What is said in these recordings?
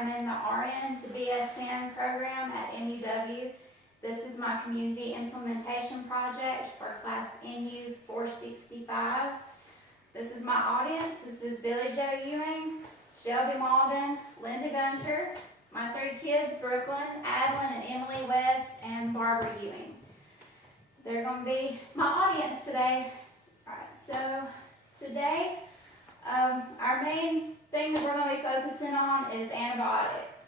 am in the RN-BSN program at MUW. This is my community implementation project for class NU 465. This is my audience. This is Billy Joe Ewing, Shelby Malden, Linda Gunter, my 3 kids, Brooklyn, Adeline, and Emily West, and Barbara Ewing. They're going to be my audience today. All right, so today our main thing that we're going to be focusing on is antibiotics.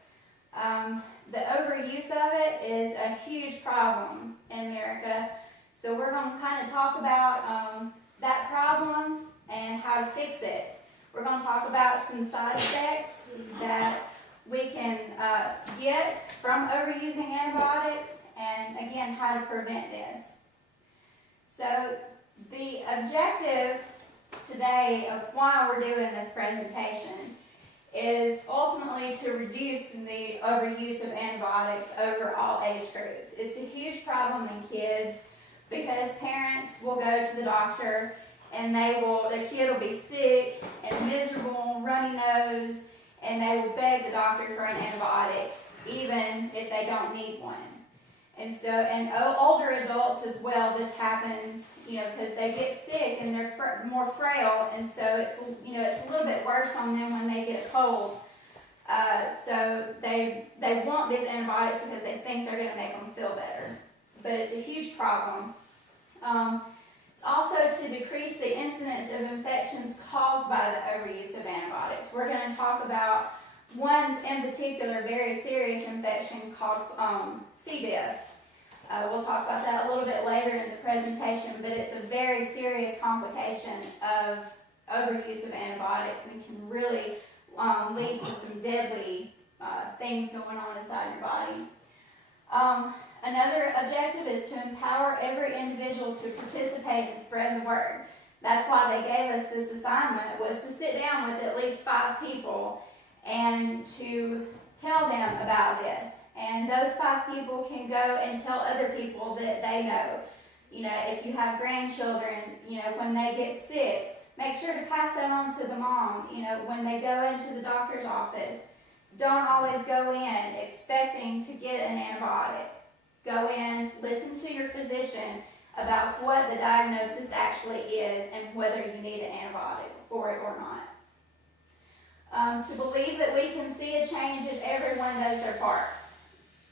The overuse of it is a huge problem in America, so we're going to kind of talk about that problem and how to fix it. We're going to talk about some side effects that we can get from overusing antibiotics, and again, how to prevent this. So the objective today of why we're doing this presentation is ultimately to reduce the overuse of antibiotics over all age groups. It's a huge problem in kids because parents will go to the doctor and their kid will be sick and miserable, runny nose, and they will beg the doctor for an antibiotic even if they don't need one. And so, and older adults as well, this happens, because they get sick and they're more frail, and so it's a little bit worse on them when they get a cold. So they want these antibiotics because they think they're going to make them feel better. But it's a huge problem. It's also to decrease the incidence of infections caused by the overuse of antibiotics. We're going to talk about one in particular very serious infection called C. diff. We'll talk about that a little bit later in the presentation, but it's a very serious complication of overuse of antibiotics and can really lead to some deadly things going on inside your body. Another objective is to empower every individual to participate and spread the word. That's why they gave us this assignment, was to sit down with at least 5 people and to tell them about this. And those 5 people can go and tell other people that they know. If you have grandchildren, when they get sick, make sure to pass that on to the mom. When they go into the doctor's office, don't always go in expecting to get an antibiotic. Go in, listen to your physician about what the diagnosis actually is and whether you need an antibiotic for it or not. To believe that we can see a change if everyone does their part.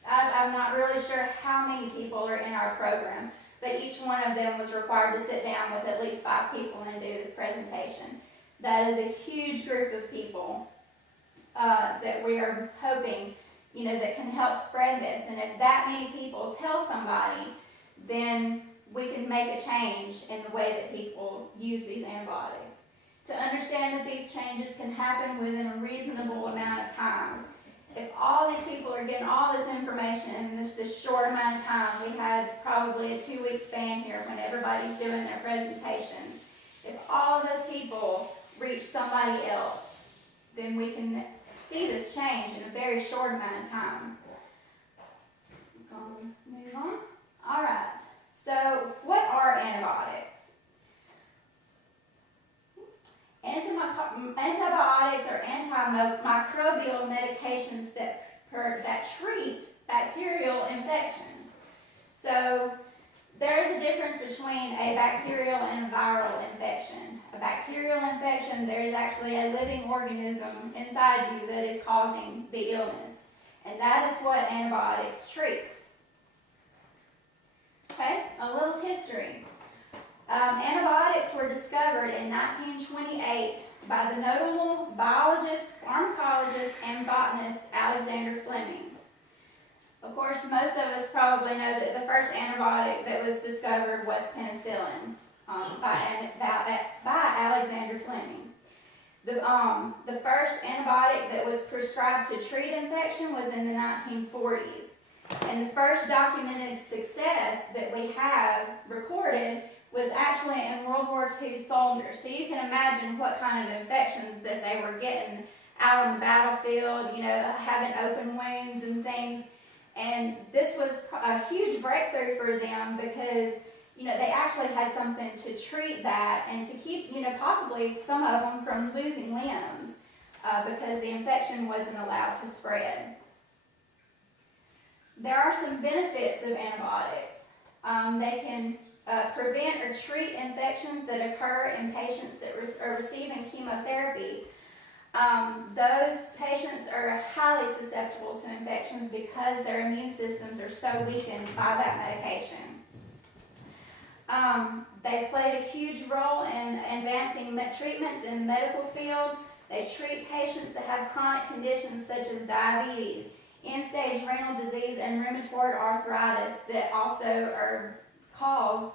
I'm not really sure how many people are in our program, but each one of them was required to sit down with at least 5 people and do this presentation. That is a huge group of people that we are hoping, that can help spread this. And if that many people tell somebody, then we can make a change in the way that people use these antibiotics. To understand that these changes can happen within a reasonable amount of time. If all these people are getting all this information in this short amount of time, we had probably a 2-week span here when everybody's doing their presentations. If all of those people reach somebody else, then we can see this change in a very short amount of time. Move on. All right. So, what are antibiotics? Antibiotics are antimicrobial medications that treat bacterial infections. So there is a difference between a bacterial and a viral infection. A bacterial infection, there is actually a living organism inside you that is causing the illness. And that is what antibiotics treat. Okay, a little history. Antibiotics were discovered in 1928 by the notable biologist, pharmacologist, and botanist Alexander Fleming. Of course, most of us probably know that the first antibiotic that was discovered was penicillin by Alexander Fleming. The first antibiotic that was prescribed to treat infection was in the 1940s. And the first documented success that we have recorded was actually in World War II soldiers. So you can imagine what kind of infections that they were getting out on the battlefield, having open wounds and things. And this was a huge breakthrough for them because, they actually had something to treat that and to keep, possibly some of them from losing limbs. because the infection wasn't allowed to spread. There are some benefits of antibiotics. They can prevent or treat infections that occur in patients that are receiving chemotherapy. Those patients are highly susceptible to infections because their immune systems are so weakened by that medication. They played a huge role in advancing treatments in the medical field. They treat patients that have chronic conditions such as diabetes, end-stage renal disease, and rheumatoid arthritis that also are cause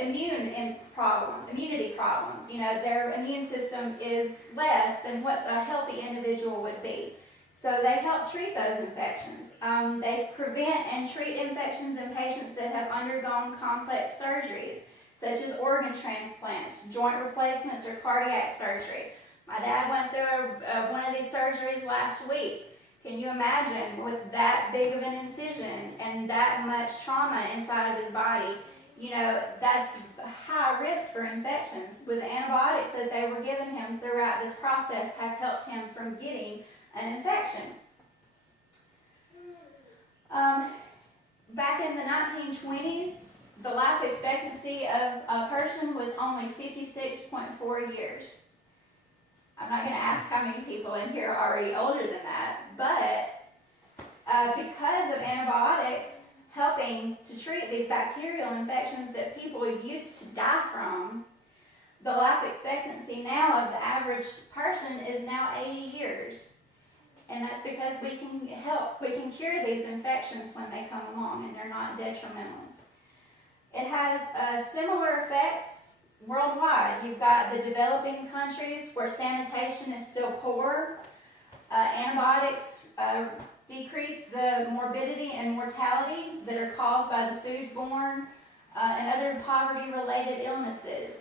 immunity problems. You know, their immune system is less than what a healthy individual would be. So they help treat those infections. They prevent and treat infections in patients that have undergone complex surgeries, such as organ transplants, joint replacements, or cardiac surgery. My dad went through one of these surgeries last week. Can you imagine, with that big of an incision and that much trauma inside of his body? You know, that's high risk for infections. With the antibiotics that they were giving him throughout this process have helped him from getting an infection. Back in the 1920s, the life expectancy of a person was only 56.4 years. I'm not going to ask how many people in here are already older than that, but because of antibiotics helping to treat these bacterial infections that people used to die from, the life expectancy now of the average person is now 80 years. And that's because we can cure these infections when they come along and they're not detrimental. It has similar effects worldwide. You've got the developing countries where sanitation is still poor. Antibiotics decrease the morbidity and mortality that are caused by the foodborne and other poverty-related illnesses.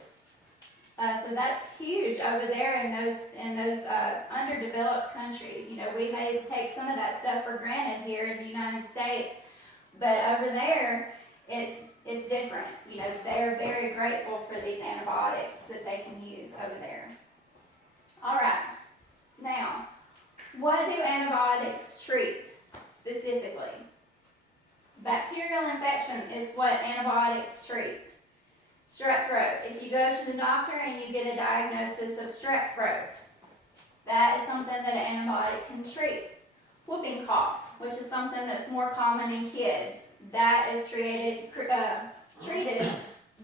So that's huge over there in those underdeveloped countries. You know, we may take some of that stuff for granted here in the United States, but over there, it's different. You know, they're very grateful for these antibiotics that they can use over there. All right. Now, what do antibiotics treat specifically? Bacterial infection is what antibiotics treat. Strep throat. If you go to the doctor and you get a diagnosis of strep throat, that is something that an antibiotic can treat. Whooping cough, which is something that's more common in kids, that is treated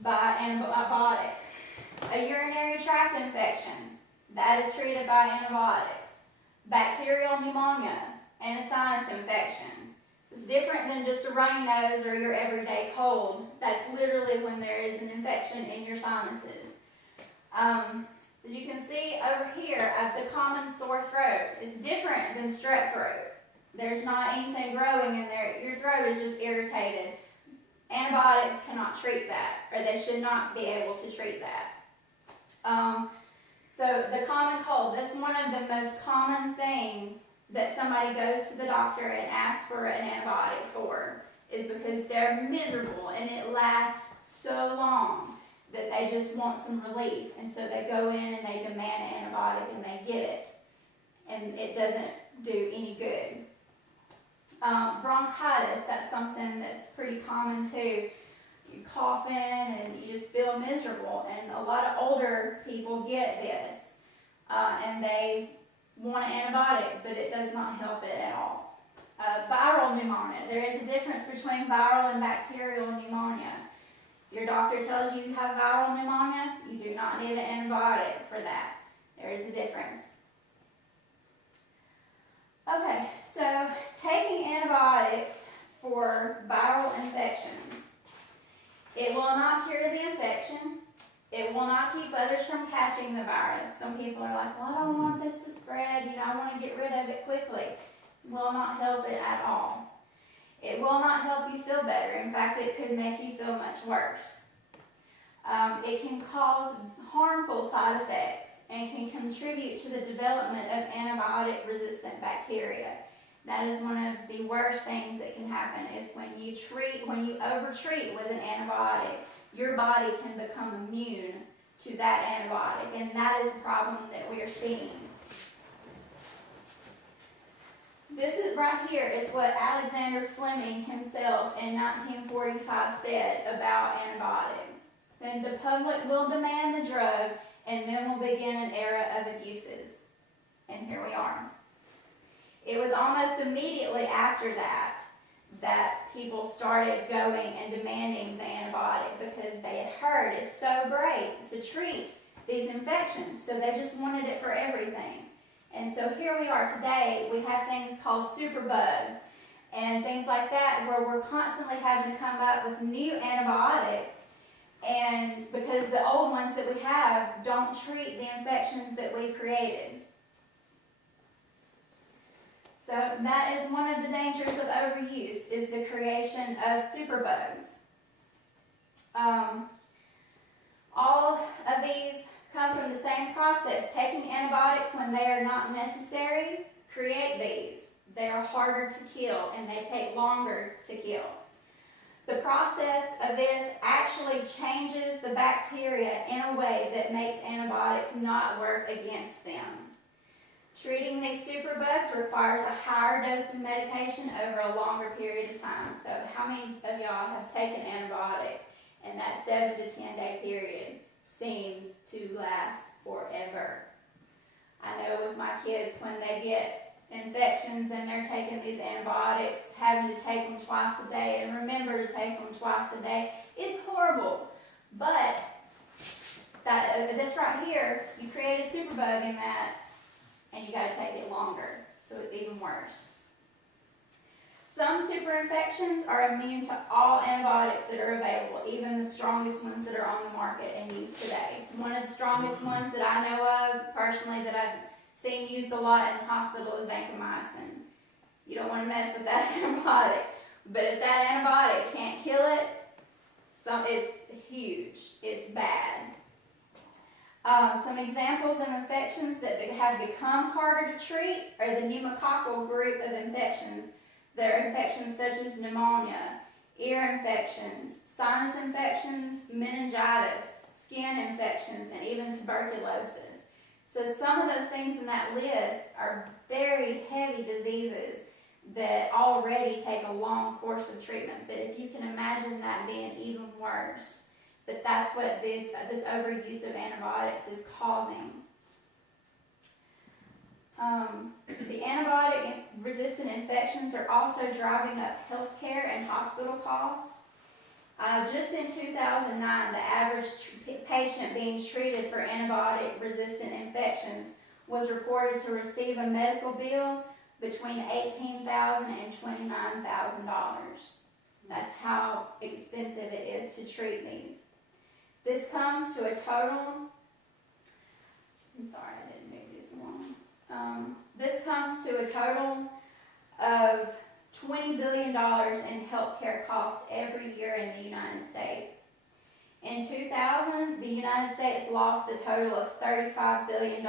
by antibiotics. A urinary tract infection, that is treated by antibiotics. Bacterial pneumonia and a sinus infection. It's different than just a runny nose or your everyday cold. That's literally when there is an infection in your sinuses. As you can see over here, the common sore throat is different than strep throat. There's not anything growing in there. Your throat is just irritated. Antibiotics cannot treat that, or they should not be able to treat that. So the common cold, that's one of the most common things that somebody goes to the doctor and asks for an antibiotic for, is because they're miserable and it lasts so long that they just want some relief. And so they go in and they demand an antibiotic and they get it. And it doesn't do any good. Bronchitis, that's something that's pretty common too. You cough in and you just feel miserable. And a lot of older people get this. And they want an antibiotic, but it does not help it at all. Viral pneumonia. There is a difference between viral and bacterial pneumonia. If your doctor tells you you have viral pneumonia, you do not need an antibiotic for that. There is a difference. Okay, so taking antibiotics for viral infections, it will not cure the infection. It will not keep others from catching the virus. Some people are like, well, I don't want this to spread. You know, I want to get rid of it quickly. It will not help it at all. It will not help you feel better. In fact, it could make you feel much worse. It can cause harmful side effects and can contribute to the development of antibiotic-resistant bacteria. That is one of the worst things that can happen, is when you overtreat with an antibiotic, your body can become immune to that antibiotic, and that is the problem that we are seeing. This is right here is what Alexander Fleming himself in 1945 said about antibiotics. Said the public will demand the drug, and then will begin an era of abuses. And here we are. It was almost immediately after that people started going and demanding the antibiotic because they had heard it's so great to treat these infections, so they just wanted it for everything. And so here we are today. We have things called superbugs and things like that where we're constantly having to come up with new antibiotics, and because the old ones that we have don't treat the infections that we've created. So that is one of the dangers of overuse, is the creation of superbugs. All of these come from the same process. Taking antibiotics when they are not necessary create these. They are harder to kill and they take longer to kill. The process of this actually changes the bacteria in a way that makes antibiotics not work against them. Treating these superbugs requires a higher dose of medication over a longer period of time. So how many of y'all have taken antibiotics and that 7 to 10 day period seems to last forever? I know with my kids, when they get infections and they're taking these antibiotics, having to take them twice a day and remember to take them twice a day, it's horrible. But this right here, you create a superbug in that, and you got to take it longer, so it's even worse. Some super infections are immune to all antibiotics that are available, even the strongest ones that are on the market and used today. One of the strongest ones that I know of, personally, that I've seen used a lot in the hospital is vancomycin. You don't want to mess with that antibiotic. But if that antibiotic can't kill it, it's huge. It's bad. Some examples of infections that have become harder to treat are the pneumococcal group of infections. There are infections such as pneumonia, ear infections, sinus infections, meningitis, skin infections, and even tuberculosis. So some of those things in that list are very heavy diseases that already take a long course of treatment. But if you can imagine that being even worse, but that's what this overuse of antibiotics is causing. The antibiotic-resistant infections are also driving up healthcare and hospital costs. Just in 2009, the average patient being treated for antibiotic-resistant infections was reported to receive a medical bill between $18,000 and $29,000. That's how expensive it is to treat these. This comes to a total, I'm sorry, I didn't move this along. This comes to a total of $20 billion in healthcare costs every year in the United States. In 2000, the United States lost a total of $35 billion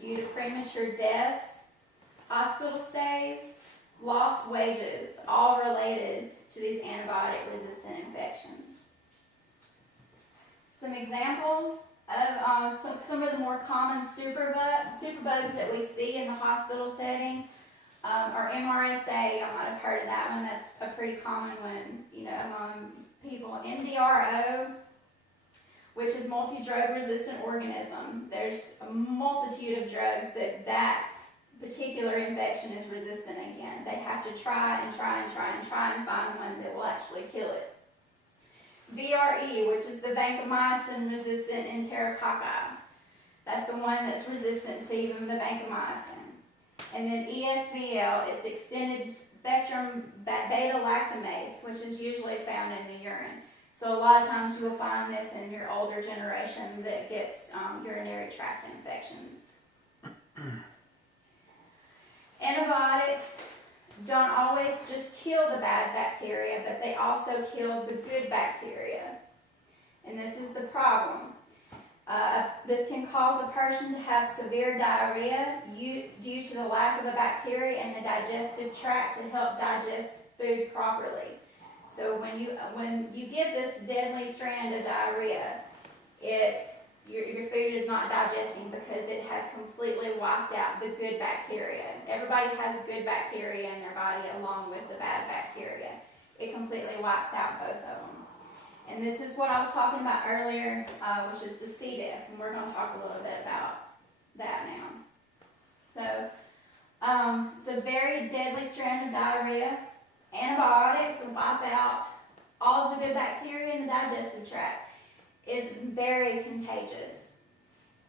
due to premature deaths, hospital stays, lost wages, all related to these antibiotic-resistant infections. Some examples of some of the more common superbugs that we see in the hospital setting are MRSA. I might have heard of that one. That's a pretty common one, among people. MDRO, which is multi-drug resistant organism. There's a multitude of drugs that particular infection is resistant against. They have to try and find one that will actually kill it. VRE, which is the vancomycin-resistant enterococci. That's the one that's resistant to even the vancomycin. And then ESBL, it's extended spectrum beta-lactamase, which is usually found in the urine. So a lot of times you will find this in your older generation that gets urinary tract infections. Antibiotics don't always just kill the bad bacteria, but they also kill the good bacteria. And this is the problem. This can cause a person to have severe diarrhea due to the lack of a bacteria in the digestive tract to help digest food properly. So when you get this deadly strand of diarrhea, it not digesting because it has completely wiped out the good bacteria. Everybody has good bacteria in their body along with the bad bacteria. It completely wipes out both of them. And this is what I was talking about earlier, which is the C. diff, and we're going to talk a little bit about that now. So, it's a very deadly strand of diarrhea. Antibiotics will wipe out all of the good bacteria in the digestive tract. It's very contagious.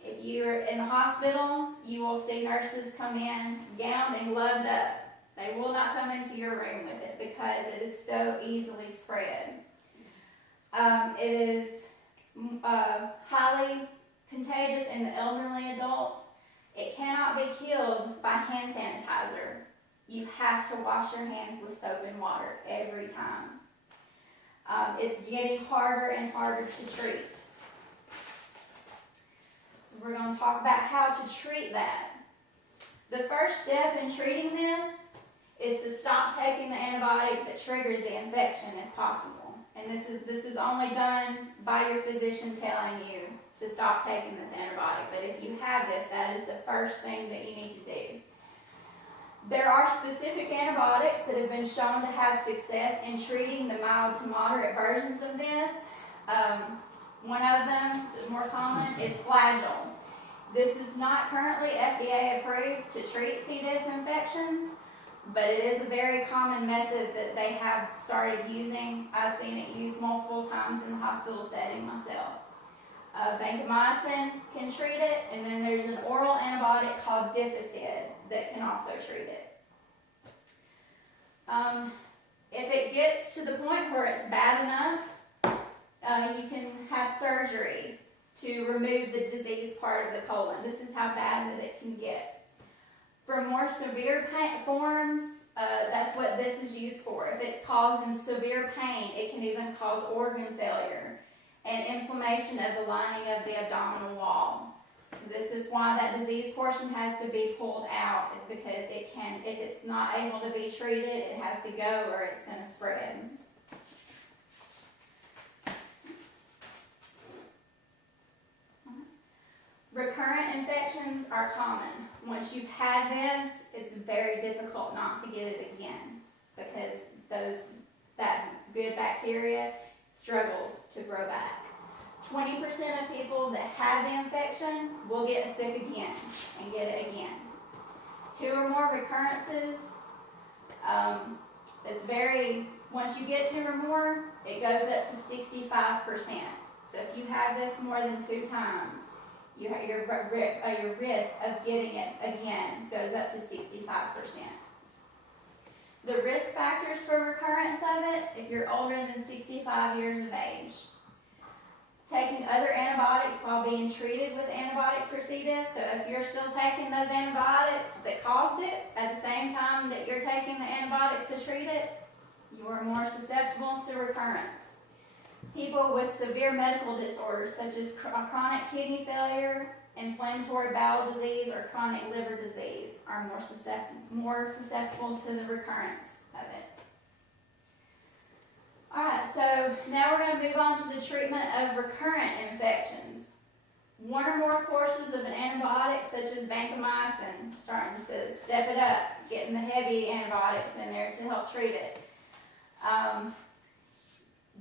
If you're in the hospital, you will see nurses come in gowned and gloved up. They will not come into your room with it because it is so easily spread. It is highly contagious in the elderly adults. It cannot be killed by hand sanitizer. You have to wash your hands with soap and water every time. It's getting harder and harder to treat. So we're going to talk about how to treat that. The first step in treating this is to stop taking the antibiotic that triggers the infection if possible. And this is only done by your physician telling you to stop taking this antibiotic. But if you have this, that is the first thing that you need to do. There are specific antibiotics that have been shown to have success in treating the mild to moderate versions of this. One of them is more common is Flagyl. This is not currently FDA approved to treat C. diff infections, but it is a very common method that they have started using. I've seen it used multiple times in the hospital setting myself. Vancomycin can treat it, and then there's an oral antibiotic called Difficid that can also treat it. If it gets to the point where it's bad enough, you can have surgery to remove the diseased part of the colon. This is how bad that it can get. For more severe forms, that's what this is used for. If it's causing severe pain, it can even cause organ failure and inflammation of the lining of the abdominal wall. So this is why that disease portion has to be pulled out, is because it can, if it's not able to be treated, it has to go or it's going to spread. Recurrent infections are common. Once you've had this, it's very difficult not to get it again because that good bacteria struggles to grow back. 20% of people that have the infection will get sick again and get it again. 2 or more recurrences, once you get 2 or more, it goes up to 65%. So if you have this more than 2 times, your risk of getting it again goes up to 65%. The risk factors for recurrence of it, if you're older than 65 years of age. Taking other antibiotics while being treated with antibiotics for C. diff. So if you're still taking those antibiotics that caused it at the same time that you're taking the antibiotics to treat it, you are more susceptible to recurrence. People with severe medical disorders such as chronic kidney failure, inflammatory bowel disease, or chronic liver disease are more susceptible to the recurrence of it. Alright, so now we're going to move on to the treatment of recurrent infections. 1 or more courses of an antibiotic such as vancomycin, starting to step it up, getting the heavy antibiotics in there to help treat it.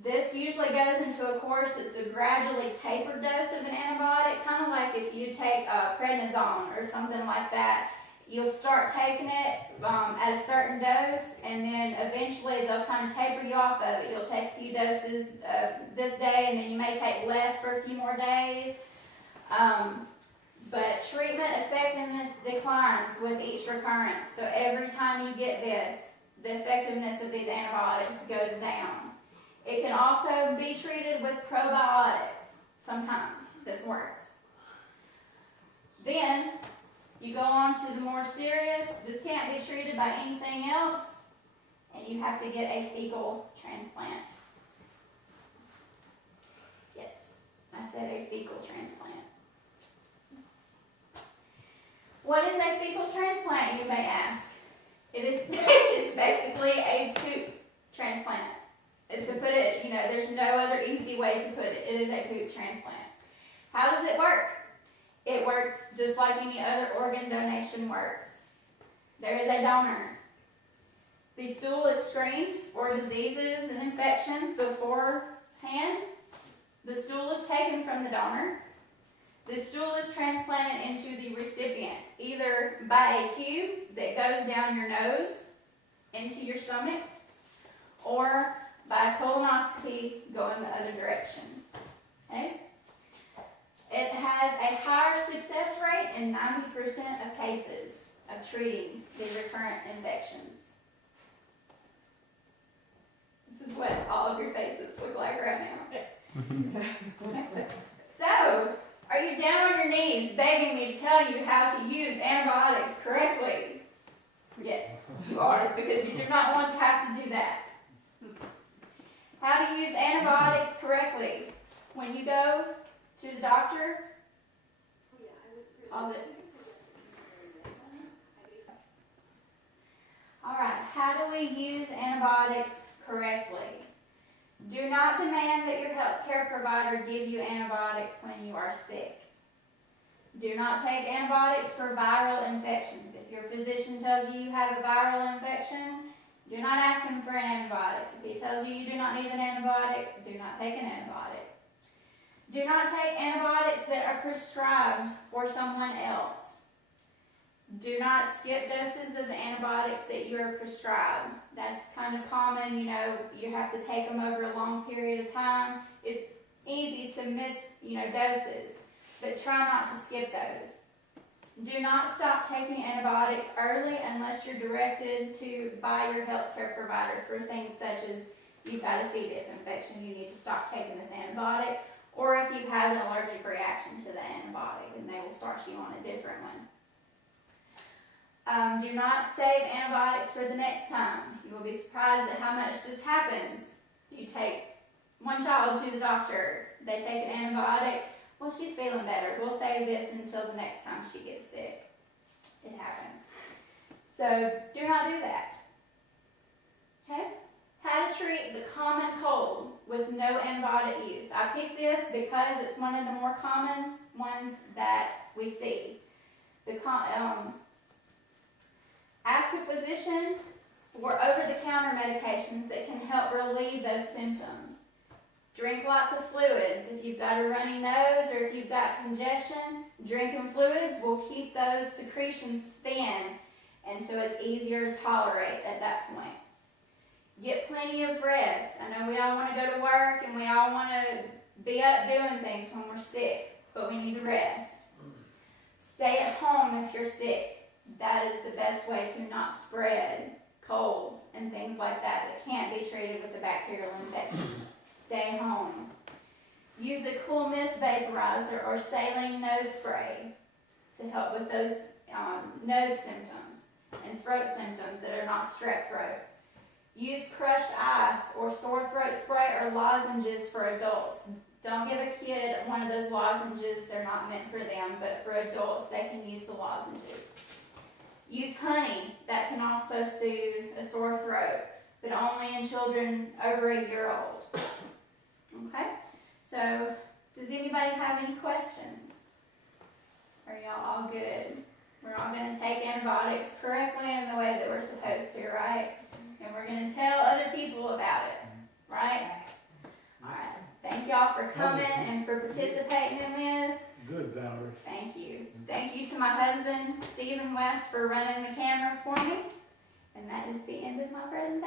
This usually goes into a course that's a gradually tapered dose of an antibiotic, kind of like if you take prednisone or something like that. You'll start taking it at a certain dose, and then eventually they'll kind of taper you off of it. You'll take a few doses this day, and then you may take less for a few more days. But treatment effectiveness declines with each recurrence. So every time you get this, the effectiveness of these antibiotics goes down. It can also be treated with probiotics. Sometimes this works. Then you go on to the more serious. This can't be treated by anything else, and you have to get a fecal transplant. Yes, I said a fecal transplant. What is a fecal transplant, you may ask? It's basically a poop transplant. To put it, there's no other easy way to put it. It is a poop transplant. How does it work? works just like any other organ donation works. There is a donor. The stool is screened for diseases and infections beforehand. The stool is taken from the donor. The stool is transplanted into the recipient, either by a tube that goes down your nose into your stomach, or by a colonoscopy going the other direction. Okay? It has a higher success rate in 90% of cases of treating the recurrent infections. This is what all of your faces look like right now. So, are you down on your knees begging me to tell you how to use antibiotics correctly? Yes, you are, because you do not want to have to do that. How to use antibiotics correctly. When you go to the doctor, pause it. Alright, how do we use antibiotics correctly? Do not demand that your healthcare provider give you antibiotics when you are sick. Do not take antibiotics for viral infections. If your physician tells you you have a viral infection, do not ask him for an antibiotic. If he tells you you do not need an antibiotic, do not take an antibiotic. Do not take antibiotics that are prescribed for someone else. Do not skip doses of the antibiotics that you are prescribed. That's kind of common, you have to take them over a long period of time. It's easy to miss, doses, but try not to skip those. Do not stop taking antibiotics early unless you're directed to by your healthcare provider for things such as you've got a C. diff infection, you need to stop taking this antibiotic, or if you have an allergic reaction to the antibiotic, then they will start you on a different one. Do not save antibiotics for the next time. You will be surprised at how much this happens. You take one child to the doctor, they take an antibiotic, well, she's feeling better. We'll save this until the next time she gets sick. It happens. So do not do that. Okay? How to treat the common cold with no antibiotic use. I picked this because it's one of the more common ones that we see. Ask a physician for over-the-counter medications that can help relieve those symptoms. Drink lots of fluids. If you've got a runny nose or if you've got congestion, drinking fluids will keep those secretions thin, and so it's easier to tolerate at that point. Get plenty of rest. I know we all want to go to work and we all want to be up doing things when we're sick, but we need to rest. Stay at home if you're sick. That is the best way to not spread colds and things like that can't be treated with the bacterial infections. Stay home. Use a cool mist vaporizer or saline nose spray to help with those nose symptoms and throat symptoms that are not strep throat. Use crushed ice or sore throat spray or lozenges for adults. Don't give a kid one of those lozenges. They're not meant for them, but for adults, they can use the lozenges. Use honey. That can also soothe a sore throat, but only in children over a year old. Okay? So, does anybody have any questions? Are y'all all good? We're all going to take antibiotics correctly in the way that we're supposed to, right? And we're going to tell other people about it, right? All right. Thank y'all for coming and for participating in this. Good, Valerie. Thank you. Thank you to my husband, Stephen West, for running the camera for me. And that is the end of my presentation.